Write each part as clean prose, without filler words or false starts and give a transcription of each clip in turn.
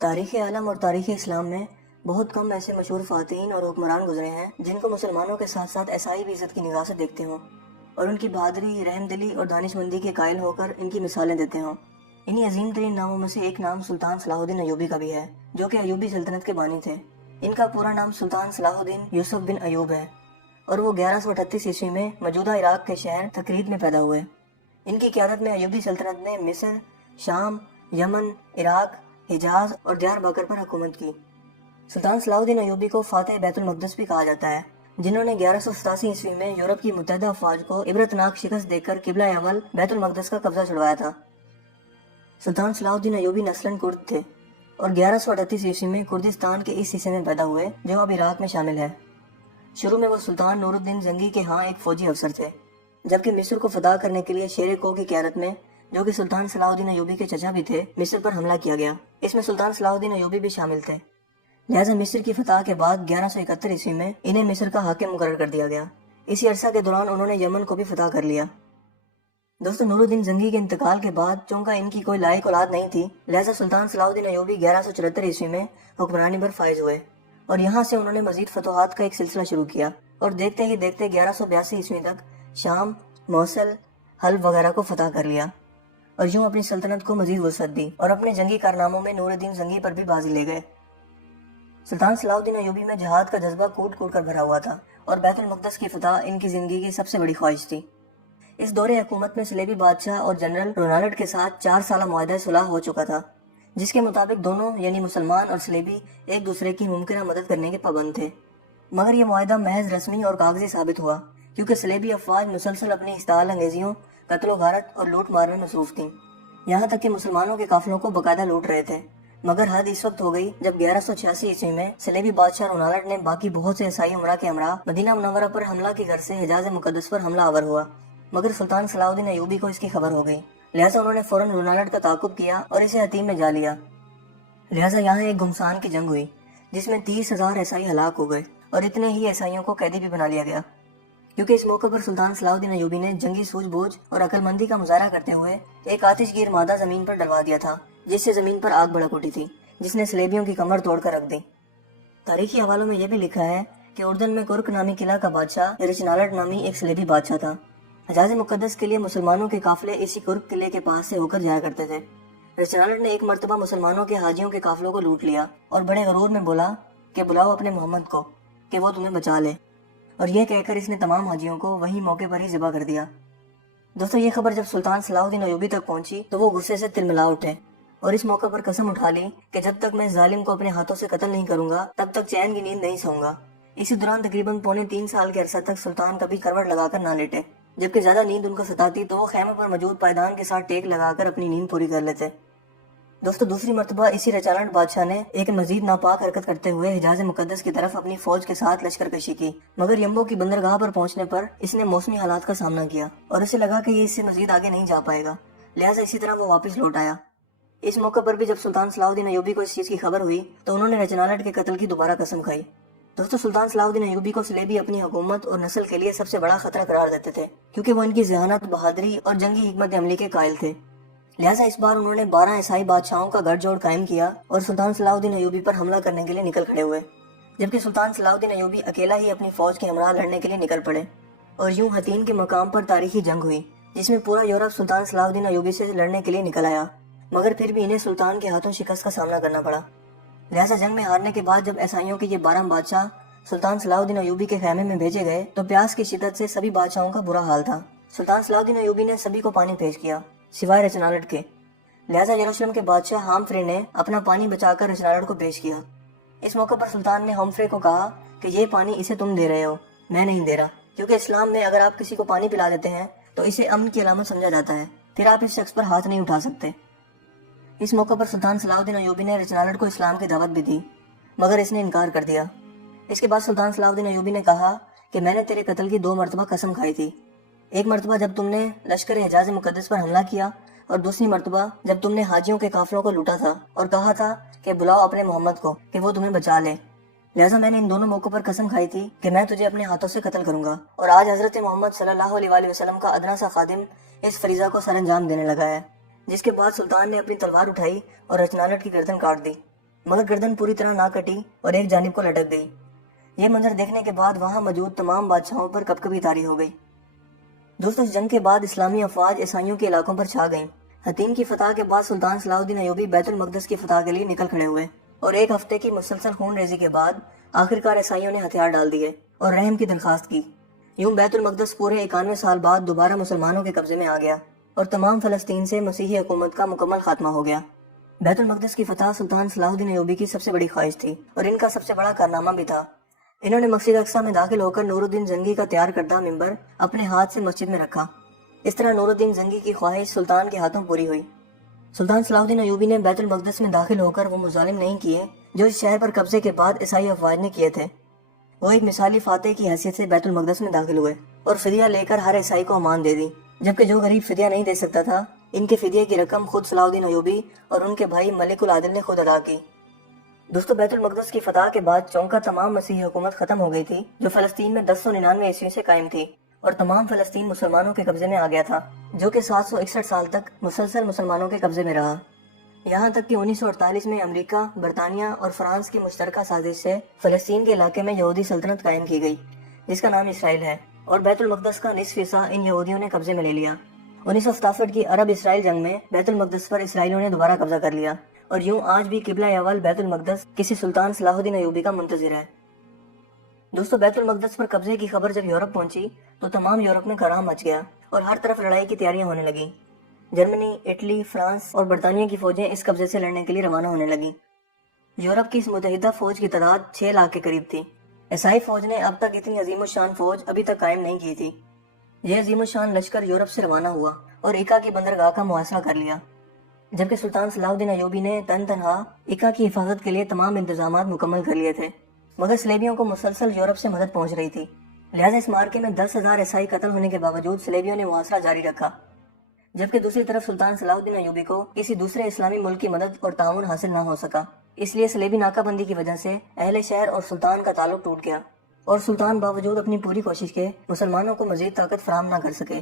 تاریخ عالم اور تاریخ اسلام میں بہت کم ایسے مشہور فاتحین اور حکمران گزرے ہیں جن کو مسلمانوں کے ساتھ ساتھ عیسائی بھی عزت کی نگاہ سے دیکھتے ہوں اور ان کی بہادری، رحم دلی اور دانش مندی کے قائل ہو کر ان کی مثالیں دیتے ہوں۔ انہی عظیم ترین ناموں میں سے ایک نام سلطان صلاح الدین ایوبی کا بھی ہے، جو کہ ایوبی سلطنت کے بانی تھے۔ ان کا پورا نام سلطان صلاح الدین یوسف بن ایوب ہے اور وہ 1138 عیسوی میں موجودہ عراق کے شہر تکریت میں پیدا ہوئے۔ ان کی قیادت میں ایوبی سلطنت نے مصر، شام، یمن، عراق، حجاز اور دیار بکر پر حکومت کی۔ سلطان صلاح الدین ایوبی کو فاتح بیت المقدس بھی کہا جاتا ہے، جنہوں نے 1187 عیسوی میں یورپ کی متحدہ افواج کو عبرتناک شکست دے کر قبلہ اول بیت المقدس کا قبضہ چھڑوایا تھا۔ سلطان صلاح الدین ایوبی نسلاً کرد تھے اور 1138 عیسوی میں کردستان کے اس حصے میں پیدا ہوئے جو اب عراق میں شامل ہے۔ شروع میں وہ سلطان نور الدین زنگی کے ہاں ایک فوجی افسر تھے، جبکہ مصر کو فتح کرنے کے لیے شیر کو کی قیادت میں، جو کہ سلطان صلاح الدین ایوبی کے چچا بھی تھے، مصر پر حملہ کیا گیا۔ اس میں سلطان صلاح الدین ایوبی بھی شامل تھے، لہٰذا مصر کی فتح کے بعد 1171 عیسوی میں انہیں مصر کا حاکم مقرر کر دیا گیا۔ اسی عرصہ کے دوران انہوں نے یمن کو بھی فتح کر لیا۔ دوستو، نور الدین زنگی کے انتقال کے بعد چونکہ ان کی کوئی لائق اولاد نہیں تھی، لہٰذا سلطان صلاح الدین ایوبی 1174 عیسوی میں حکمرانی پر فائز ہوئے اور یہاں سے انہوں نے مزید فتوحات کا ایک سلسلہ شروع کیا اور دیکھتے ہی دیکھتے 1182 عیسوی تک شام، موصل، حلب وغیرہ کو فتح کر لیا اور یوں اپنی سلطنت کو مزید وسعت دی اور اپنے جنگی کارناموں میں نور الدین زنگی پر بھی بازی لے گئے۔ سلطان صلاح الدین ایوبی میں جہاد کا جذبہ کوٹ کوٹ کر بھرا ہوا تھا اور بیت المقدس کی فتح ان کی زندگی کی سب سے بڑی خواہش تھی۔ اس دور حکومت میں صلیبی بادشاہ اور جنرل رونالڈ کے ساتھ 4 سالہ معاہدہ صلح ہو چکا تھا، جس کے مطابق دونوں یعنی مسلمان اور صلیبی ایک دوسرے کی ممکنہ مدد کرنے کے پابند تھے، مگر یہ معاہدہ محض رسمی اور کاغذی ثابت ہوا کیونکہ صلیبی افواج مسلسل اپنی اشتعال انگیزیوں، قتل و غارت اور لوٹ مار میں مصروف تھیں، یہاں تک کہ مسلمانوں کے قافلوں کو باقاعدہ لوٹ رہے تھے۔ مگر حد اس وقت ہو گئی جب 1186 عیسوی میں صلیبی بادشاہ رونالڈ نے باقی بہت سے عیسائی امراء کے ہمراہ مدینہ منورہ پر حملہ کی غرض سے حجاز مقدس پر حملہ آور ہوا، مگر سلطان صلاح الدین ایوبی کو اس کی خبر ہو گئی، لہٰذا انہوں نے فوراً رونالڈ کا تعاقب کیا اور اسے حطیم میں جا لیا۔ لہٰذا یہاں ایک گمسان کی جنگ ہوئی جس میں 30,000 عیسائی ہلاک ہو گئے اور اتنے ہی عیسائیوں کو قیدی بھی بنا لیا گیا، کیونکہ اس موقع پر سلطان صلاح الدین ایوبی نے جنگی سوجھ بوجھ اور عقل مندی کا مظاہرہ کرتے ہوئے ایک آتش گیر مادہ زمین پر ڈلوا دیا تھا، جس سے زمین پر آگ بھڑک اٹھی تھی، جس نے صلیبیوں کی کمر توڑ کر رکھ دی۔ تاریخی حوالوں میں یہ بھی لکھا ہے کہ اردن میں کرک نامی قلعہ کا بادشاہ رچنالڈ نامی ایک صلیبی بادشاہ تھا۔ حجاز مقدس کے لیے مسلمانوں کے قافلے اسی کرک قلعے کے پاس سے ہو کر جایا کرتے تھے۔ رچنالڈ نے ایک مرتبہ مسلمانوں کے حاجیوں کے قافلوں کو لوٹ لیا اور بڑے غرور میں بولا کہ بلاؤ اپنے محمد کو کہ وہ تمہیں بچا لے، اور یہ کہہ کر اس نے تمام حاجیوں کو وہی موقع پر ہی ذبح کر دیا۔ دوستو، یہ خبر جب سلطان صلاح الدین ایوبی تک پہنچی تو وہ غصے سے تلملا اٹھے اور اس موقع پر قسم اٹھا لی کہ جب تک میں ظالم کو اپنے ہاتھوں سے قتل نہیں کروں گا تب تک چین کی نیند نہیں سوؤں گا۔ اسی دوران تقریباً 3.25 سال کے عرصہ تک سلطان کبھی کروٹ لگا کر نہ لیٹے، جبکہ زیادہ نیند ان کو ستاتی تو وہ خیمے پر موجود پائیدان کے ساتھ ٹیک لگا کر اپنی نیند پوری کر لیتے۔ دوستو، دوسری مرتبہ اسی رچالڈ بادشاہ نے ایک مزید ناپاک حرکت کرتے ہوئے حجاز مقدس کی طرف اپنی فوج کے ساتھ لشکر کشی کی، مگر یمبو کی بندرگاہ پر پہنچنے پر اس نے موسمی حالات کا سامنا کیا اور اسے لگا کہ یہ اس سے مزید آگے نہیں جا پائے گا، لہٰذا اسی طرح وہ واپس لوٹ آیا۔ اس موقع پر بھی جب سلطان صلاح الدین ایوبی کو اس چیز کی خبر ہوئی تو انہوں نے رچنالڈ کے قتل کی دوبارہ قسم کھائی۔ دوستو، سلطان صلاح الدین ایوبی کو صلیبی اپنی حکومت اور نسل کے لیے سب سے بڑا خطرہ قرار دیتے تھے، کیونکہ وہ ان کی ذہانت، بہادری اور جنگی حکمت عملی کے قائل تھے، لہٰذا اس بار انہوں نے 12 عیسائی بادشاہوں کا گٹھ جوڑ قائم کیا اور سلطان صلاح الدین ایوبی پر حملہ کرنے کے لیے نکل کھڑے ہوئے، جبکہ سلطان صلاح الدین ایوبی اکیلا ہی اپنی فوج کے ہمراہ لڑنے کے لیے نکل پڑے اور یوں حطین کے مقام پر تاریخی جنگ ہوئی جس میں پورا یورپ سلطان صلاح الدین ایوبی سے لڑنے کے لیے نکل آیا، مگر پھر بھی انہیں سلطان کے ہاتھوں شکست کا سامنا کرنا پڑا۔ لہٰذا جنگ میں ہارنے کے بعد جب عیسائیوں کے یہ 12 بادشاہ سلطان صلاح الدین ایوبی کے خیمے میں بھیجے گئے تو پیاس کی شدت سے سبھی بادشاہوں کا برا حال تھا۔ سلطان صلاح الدین ایوبی نے سبھی کو پانی پیش کیا سوائے رچنالڈ کے، لہٰذا یروشلم کے بادشاہ ہامفرے نے اپنا پانی بچا کر رچنالڈ کو پیش کیا۔ اس موقع پر سلطان نے ہامفرے کو کہا کہ یہ پانی اسے تم دے رہے ہو، میں نہیں دے رہا، کیونکہ اسلام میں اگر آپ کسی کو پانی پلا دیتے ہیں تو اسے امن کی علامت سمجھا جاتا ہے، پھر آپ اس شخص پر ہاتھ نہیں اٹھا سکتے۔ اس موقع پر سلطان صلاح الدین ایوبی نے رچنالڈ کو اسلام کی دعوت بھی دی، مگر اس نے انکار کر دیا۔ اس کے بعد سلطان صلاح الدین ایوبی نے کہا کہ میں نے تیرے قتل کی 2 مرتبہ قسم کھائی تھی، ایک مرتبہ جب تم نے لشکر حجاز مقدس پر حملہ کیا اور دوسری مرتبہ جب تم نے حاجیوں کے قافلوں کو لوٹا تھا اور کہا تھا کہ بلاؤ اپنے محمد کو کہ وہ تمہیں بچا لے، لہٰذا میں نے ان دونوں موقعوں پر قسم کھائی تھی کہ میں تجھے اپنے ہاتھوں سے قتل کروں گا، اور آج حضرت محمد صلی اللہ علیہ وآلہ وسلم کا ادنا سا خادم اس فریضہ کو سر انجام دینے لگا ہے۔ جس کے بعد سلطان نے اپنی تلوار اٹھائی اور رچنالڈ کی گردن کاٹ دی۔ मगर गर्दन पूरी तरह ना कटी और एक जानिब को लटक गई। ये मंजर देखने के बाद वहां मौजूद तमाम बादशाहों पर कपकपी तारी हो गई। दोस्तों, इस जंग के बाद इस्लामी अफवाज ईसाइयों के इलाकों पर छा गईं। हतीम की फतह के बाद सुल्तान सलाहुद्दीन अयूबी बैतुल मक़दस की फतह के लिए निकल खड़े हुए और एक हफ्ते की मुसलसल खून रेजी के बाद आखिरकार ईसाइयों ने हथियार डाल दिए और रहम की दरखास्त की। यूं बैतुल मक़दस पूरे 91 साल बाद दोबारा मुसलमानों के कब्जे में आ गया और तमाम फ़लस्तीन से मसीही हुकूमत का मुकम्मल खात्मा हो गया। बैतुल मक़दस की फतह सुल्तान सलाहुद्दीन अयूबी की सबसे बड़ी ख्वाहिश थी और इनका सबसे बड़ा कारनामा भी था। इन्होंने मस्जिद अक्सा में दाखिल होकर नूरुद्दीन जंगी का तैयार करदा मिंबर अपने हाथ से मस्जिद में रखा। इस तरह नूरुद्दीन जंगी की ख्वाहिश सुल्तान के हाथों पूरी हुई। सुल्तान सलाहुद्दीन अयूबी ने बैतुल मक़दस में दाखिल होकर वो मुजालिम नहीं किए जो इस शहर पर कब्जे के बाद ईसाई अफवाज ने किए थे। वो एक मिसाली फातेह की हैसियत से बैतुल मक़दस में दाखिल हुए और फिदिया लेकर हर ईसाई को अमान दे दी, जबकि जो गरीब फिदिया नहीं दे सकता था, इनके फिदिये की रकम खुद सलाहुद्दीन अयूबी और उनके भाई मलिकुल आदिल ने खुद अदा की। दोस्तों, बैतुल मक़दस की फतह के बाद चौंका तमाम मसीही हुकूमत खत्म हो गई थी जो फ़लस्तीन में 1099 ईस्वी से कायम थी और तमाम फ़लस्तीन मुसलमानों के कब्जे में आ गया था, जो कि 761 साल तक मुसलसल मुसलमानों के कब्जे में रहा। यहाँ तक कि 1948 में अमेरिका, बरतानिया और फ्रांस की मुश्तरका साजिश से फ़लस्तीन के इलाके में यहूदी सल्तनत कायम की गई, जिसका नाम इसराइल है, और बैतुल मक़दस का निस्फ हिस्सा इन यहूदियों ने कब्जे में ले लिया। 1967 की अरब इसराइल जंग में बैतुल मक़दस पर इसराइलियों ने दोबारा कब्जा कर लिया और यूं आज भी किबला अव्वल बैतुल मक़दस किसी सुल्तान सलाहुद्दीन अयूबी का मुंतज़िर है। दोस्तों, बैतुल मक़दस पर कब्जे की खबर जब यूरोप पहुंची तो तमाम यूरोप में कोहराम मच गया और हर तरफ लड़ाई की तैयारियां होने लगी। जर्मनी, इटली, फ्रांस और बरतानिया की फौजें इस कब्जे से लड़ने के लिए रवाना होने लगी। यूरोप की इस मुतहिदा फौज की तादाद 6 लाख के करीब थी। ईसाई फौज ने अब तक इतनी अजीमुशान फौज अभी तक कायम नहीं की थी। यह अजीमुशान लश्कर यूरोप से रवाना हुआ और इका की बंदरगाह का मुहासरा कर लिया, जबकि सुल्तान सलाहुद्दीन अयूबी ने तनहा इका की हिफाजत के लिए तमाम इंतजाम मुकम्मल कर लिए थे। मगर सलेबियों को मुसलसल यूरोप से मदद पहुंच रही थी, लिहाजा इस मार्के में 10,000 ईसाई कत्ल होने के बावजूद सलेबियों ने मुहासरा जारी रखा, जबकि दूसरी तरफ सुल्तान सलाहुद्दीन अयूबी को किसी दूसरे इस्लामी मुल्क की मदद और ताउन हासिल न हो सका। इसलिए सलेबी नाकाबंदी की वजह से अहले शहर और सुल्तान का ताल्लुक टूट गया और सुल्तान बावजूद अपनी पूरी कोशिश के मुसलमानों को मजीद ताकत फराहम न कर सके।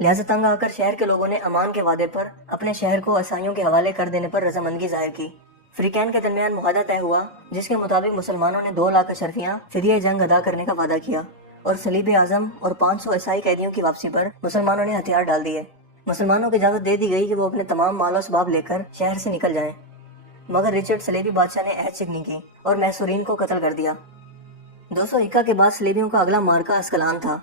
लिहाजा तंग आकर शहर के लोगों ने अमान के वादे पर अपने शहर को ईसाइयों के हवाले कर देने पर रजामंदगी जाहिर की। फ्रीकैन के दरमियान मुआहदा तय हुआ, जिसके मुताबिक मुसलमानों ने 2 लाख अशरफियाँ फिदिया जंग अदा करने का वादा किया और सलीब आजम और 500 ईसाई कैदियों की वापसी पर मुसलमानों ने हथियार डाल दिए। मुसलमानों को इजाजत दे दी गई कि वो अपने तमाम मालो असबाब लेकर शहर से निकल जाएं, मगर रिचर्ड सलेबी बादशाह ने अहद शिकनी की और मैसूरीन को कत्ल कर दिया। 200 इक्का के बाद सलेबियों का अगला मार्का अस्कलान था।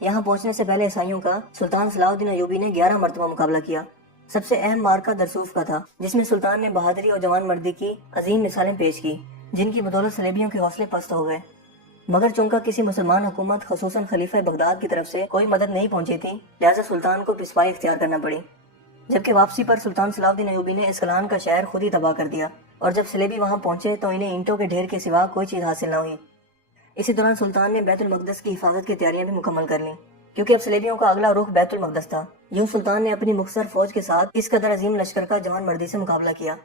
यहाँ पहुंचने से पहले ईसाइयों का सुल्तान सलाहुद्दीन अयूबी ने 11 मरतबा मुकाबला किया। सबसे अहम मार्का दरसूफ का था, जिसमें सुल्तान ने बहादुरी और जवान मर्दी की अजीम मिसालें पेश की, जिनकी बदौलत सलेबियों के हौसले पस्त हो गए। मगर चूंकि किसी मुसलमान हुकूमत खसूसन खलीफा बगदाद की तरफ से कोई मदद नहीं पहुंची थी, लिहाजा सुल्तान को पिसवाई इख्तियार करना पड़ी। जबकि वापसी पर सुल्तान सलाहुद्दीन अयूबी ने अस्कलान का शहर खुद ही तबाह कर दिया और जब सलेबी वहां पहुंचे तो इन्हें ईंटों के ढेर के सिवा कोई चीज हासिल न हुई। इसी दौरान सुल्तान ने बैतुल मक़दस की हिफाजत की तैयारियां भी मुकम्मल कर लीं, क्योंकि अब सलेबियों का अगला रुख बैतुल मक़दस था। यूं सुल्तान ने अपनी मुख्तसर फौज के साथ इस कदर अजीम लश्कर का जवान मर्दी से मुकाबला किया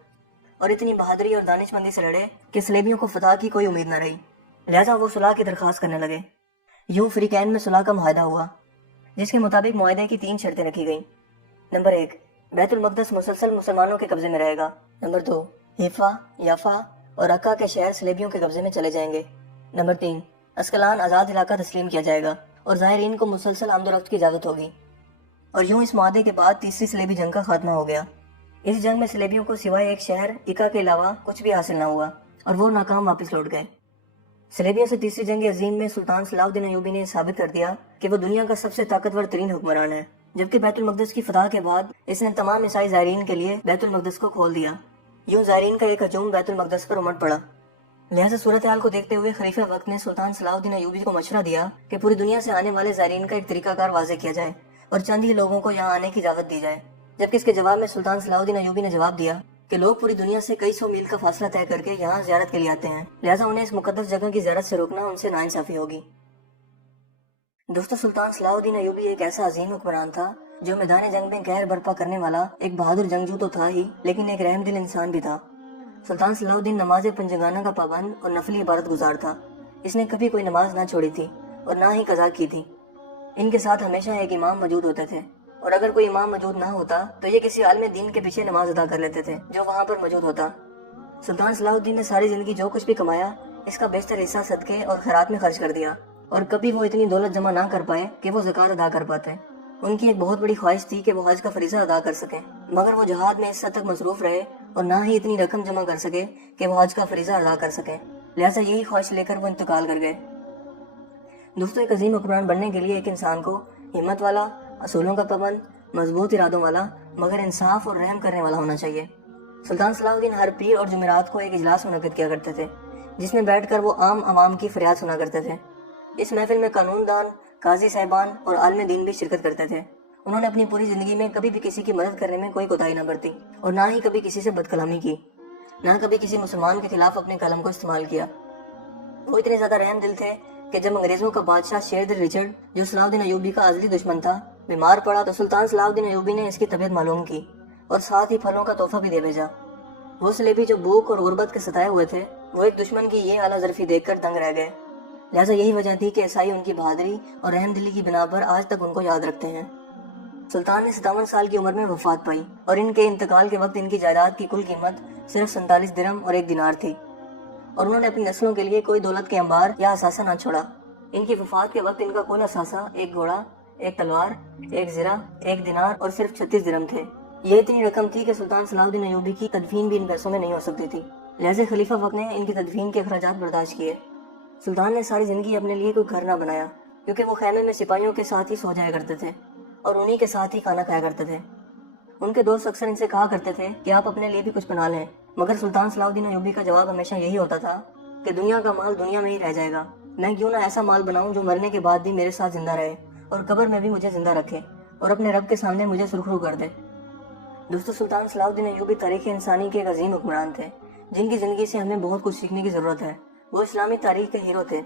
और इतनी बहादुरी और दानिशमंदी से लड़े कि सलेबियों को फतह की कोई उम्मीद न रही। लिहाजा वो सुलह की दरख्वास्त करने लगे। यूं फ्रीकैन में सुलह का मुआहदा हुआ, जिसके मुताबिक मुआहदे की 3 शर्तें रखी गईं। नंबर 1, बैतुल मक़दस मुसलसल मुसलमानों के कब्जे में रहेगा। नंबर 2, हिफा, याफा और अक्का के शहर सलेबियों के कब्जे में चले जाएंगे। नंबर 3, अस्कलान आज़ाद इलाका तस्लीम किया जाएगा और ज़ाहिरीन को मुसलसल आमदोरफ्त की इजाज़त होगी। और यूं इस मुआहदे के बाद तीसरी सलेबी जंग का खात्मा हो गया। इस जंग में सलेबियों को सिवाय एक शहर इका के अलावा कुछ भी हासिल न हुआ और वो नाकाम वापस लौट गए। सलेबियों से तीसरी जंग अजीम में सुल्तान सलाहुद्दीन अयूबी ने साबित कर दिया कि वो दुनिया का सबसे ताकतवर तरीन हुक्मरान है, जबकि बैतुल मक़दस की फतह के बाद इसने तमाम ईसाई ज़ायरीन के लिए बैतुल मक़दस को खोल दिया। यूं ज़ायरीन का एक हजूम बैतुल मक़दस पर उमड़ पड़ा। लिहाजा सूरत हाल को देखते हुए खलीफा वक्त ने सुल्तान सलाहुद्दीन अयूबी को मशवरा दिया कि पूरी दुनिया से आने वाले ज़ायरीन का एक तरीकाकार वाज़े किया जाए और चंद ही लोगों को यहाँ आने की इजाज़त दी जाए। जबकि इसके जवाब में सुल्तान सलाहुद्दीन अयूबी ने जवाब दिया कि लोग पूरी दुनिया से कई 100 मील का फासला तय करके यहाँ ज़ियारत के लिए आते हैं, लिहाजा उन्हें इस मुकद्दस जगह की ज़ियारत से रोकना उनसे नाइंसाफ़ी होगी। दोस्तों, सुल्तान सलाहुद्दीन अयूबी एक ऐसा अजीम हुक्मरान था जो मैदान जंग में कहर बर्पा करने वाला एक बहादुर जंगजू तो था ही, लेकिन एक रहमदिल इंसान भी था। सुल्तान सलाहुद्दीन नमाज पंजगाना का पाबंद और नफली इबादत गुजार था। इसने कभी कोई नमाज ना छोड़ी थी और ना ही कज़ा की थी। इनके साथ हमेशा एक इमाम मौजूद होते थे और अगर कोई इमाम मौजूद ना होता तो ये किसी आलिम दीन के पीछे नमाज अदा कर लेते थे जो वहाँ पर मौजूद होता। सुल्तान सलाहुद्दीन ने सारी जिंदगी जो कुछ भी कमाया इसका बेशतर हिस्सा सदके और खैरात में खर्च कर दिया, और कभी वो इतनी दौलत जमा ना कर पाए कि वो ज़कात अदा कर पाते। उनकी एक बहुत बड़ी ख्वाहिश थी कि वो हज का फरीज़ा अदा कर सकें, मगर वो जहाद में इस हद तक मसरूफ रहे और ना ही इतनी रकम जमा कर सके कि वो हज का फरीज़ा अदा कर सकें। लिहाजा यही ख्वाहिश लेकर वो इंतकाल कर गए। दोस्तों, एक अजीम हुक्मरान बनने के लिए एक इंसान को हिम्मत वाला, असूलों का पाबंद, मजबूत इरादों वाला, मगर इंसाफ और रहम करने वाला होना चाहिए। सुल्तान सलाहुद्दीन हर पीर और जुमेरात को एक इजलास मुनक्किद किया करते थे, जिसमें बैठकर वो आम आवाम की फरियाद सुना करते थे। इस महफिल में कानूनदान, काजी साहिबान और आलिम दीन भी शिरकत करते थे। उन्होंने अपनी पूरी जिंदगी में कभी भी किसी की मदद करने में कोई कोताही न बरती और ना ही कभी किसी से बदकलामी की, ना कभी किसी मुसलमान के खिलाफ अपने कलम को इस्तेमाल किया। वो इतने ज्यादा रहम दिल थे कि जब अंग्रेजों का बादशाह शेर दिल रिचर्ड, जो सलाहुद्दीन अयूबी का अज़ली दुश्मन था, बीमार पड़ा तो सुल्तान सलाहुद्दीन अयूबी ने इसकी तबीयत मालूम की और साथ ही फलों का तोहफा भी दे भेजा। वो सलेबी जो भूख और गुर्बत के सताए हुए थे, वो एक दुश्मन की ये आला ज़र्फी देखकर दंग रह गए। लिहाजा यही वजह थी कि ईसाई उनकी बहादुरी और रहमदिली की बिना पर आज तक उनको याद रखते हैं। सुल्तान ने 57 साल की उम्र में वफात पाई और इनके इंतकाल के वक्त इनकी जायदाद की कुल कीमत सिर्फ 47 दिरहम और 1 दिनार थी, और उन्होंने अपनी नस्लों के लिए कोई दौलत के अंबार या असासा न छोड़ा। इनकी वफात के वक्त इनका कुल असासा 1 घोड़ा, 1 तलवार, 1 ज़िरा, 1 दिनार और सिर्फ 36 दिरहम थे। ये इतनी रकम थी कि सुल्तान सलाहुद्दीन अयूबी की तदफीन भी इन पैसों में नहीं हो सकती थी। लिहाजा खलीफा वक्त ने इनकी तदफीन के अखराजात बर्दाश्त किए। सुल्तान ने सारी जिंदगी अपने लिए कोई घर ना बनाया, क्योंकि वो खैमे में सिपाहियों के साथ ही सो जाया करते थे और उन्हीं के साथ ही खाना खाया करते थे। उनके दोस्त अक्सर इनसे कहा करते थे कि आप अपने लिए भी कुछ बना लें, मगर सुल्तान सलाहुद्दीन अयूबी का जवाब हमेशा यही होता था कि दुनिया का माल दुनिया में ही रह जाएगा, मैं क्यों ना ऐसा माल बनाऊं जो मरने के बाद भी मेरे साथ जिंदा रहे और कब्र में भी मुझे जिंदा रखे और अपने रब के सामने मुझे सुरखरू कर दे। दोस्तों, सुल्तान सलाहुद्दीन अयूबी तारीख़ इंसानी के एक अजीम हुक्मरान थे, जिनकी ज़िंदगी से हमें बहुत कुछ सीखने की ज़रूरत है। वो इस्लामी तारीख़ के हीरो थे,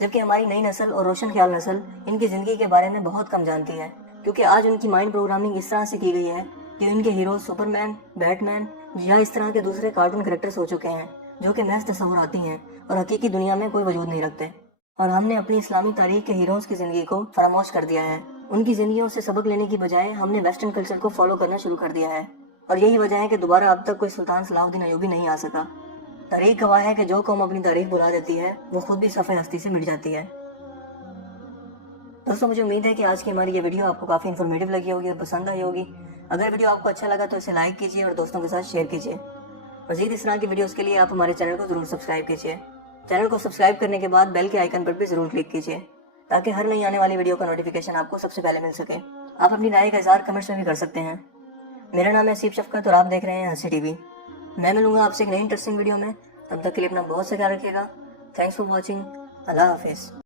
जबकि हमारी नई नस्ल और रोशन ख्याल नस्ल इनकी ज़िंदगी के बारे में बहुत कम जानती है, क्योंकि आज उनकी माइंड प्रोग्रामिंग इस तरह से की गई है कि उनके हीरो सुपरमैन, बैटमैन या इस तरह के दूसरे कार्टून कैरेक्टर्स हो चुके हैं, जो कि महज तस्वुराती हैं और हकीकी दुनिया में कोई वजूद नहीं रखते। और हमने अपनी इस्लामी तारीख़ के हीरोज़ की ज़िंदगी को फरामोश कर दिया है। उनकी ज़िंदगियों से सबक लेने की बजाय हमने वेस्टर्न कल्चर को फॉलो करना शुरू कर दिया है, और यही वजह है कि दोबारा अब तक कोई सुल्तान सलाहुद्दीन अयूबी नहीं आ सका। तारीख गवाह है कि जो कौम अपनी तारीख भुला देती है वो खुद भी सफ़े हस्ती से मिट जाती है। दोस्तों, मुझे उम्मीद है कि आज की हमारी ये वीडियो आपको काफ़ी इन्फॉर्मेटिव लगी होगी और पसंद आई होगी। अगर वीडियो आपको अच्छा लगा तो इसे लाइक कीजिए और दोस्तों के साथ शेयर कीजिए। मज़ीद इस तरह की वीडियोस के लिए आप हमारे चैनल को ज़रूर सब्सक्राइब कीजिए। चैनल को सब्सक्राइब करने के बाद बेल के आइकन पर भी ज़रूर क्लिक कीजिए, ताकि हर नई आने वाली वीडियो का नोटिफिकेशन आपको सबसे पहले मिल सके। आप अपनी राय का इज़हार कमेंट्स में भी कर सकते हैं। मेरा नाम है असीफ शफकत और आप देख रहे हैं हंसी टीवी। मैं मिलूंगा आपसे एक नई इंटरेस्टिंग वीडियो में। तब तक के लिए अपना बहुत सा ख्याल रखिएगा। Thanks for watching. अल्लाह हाफिज़।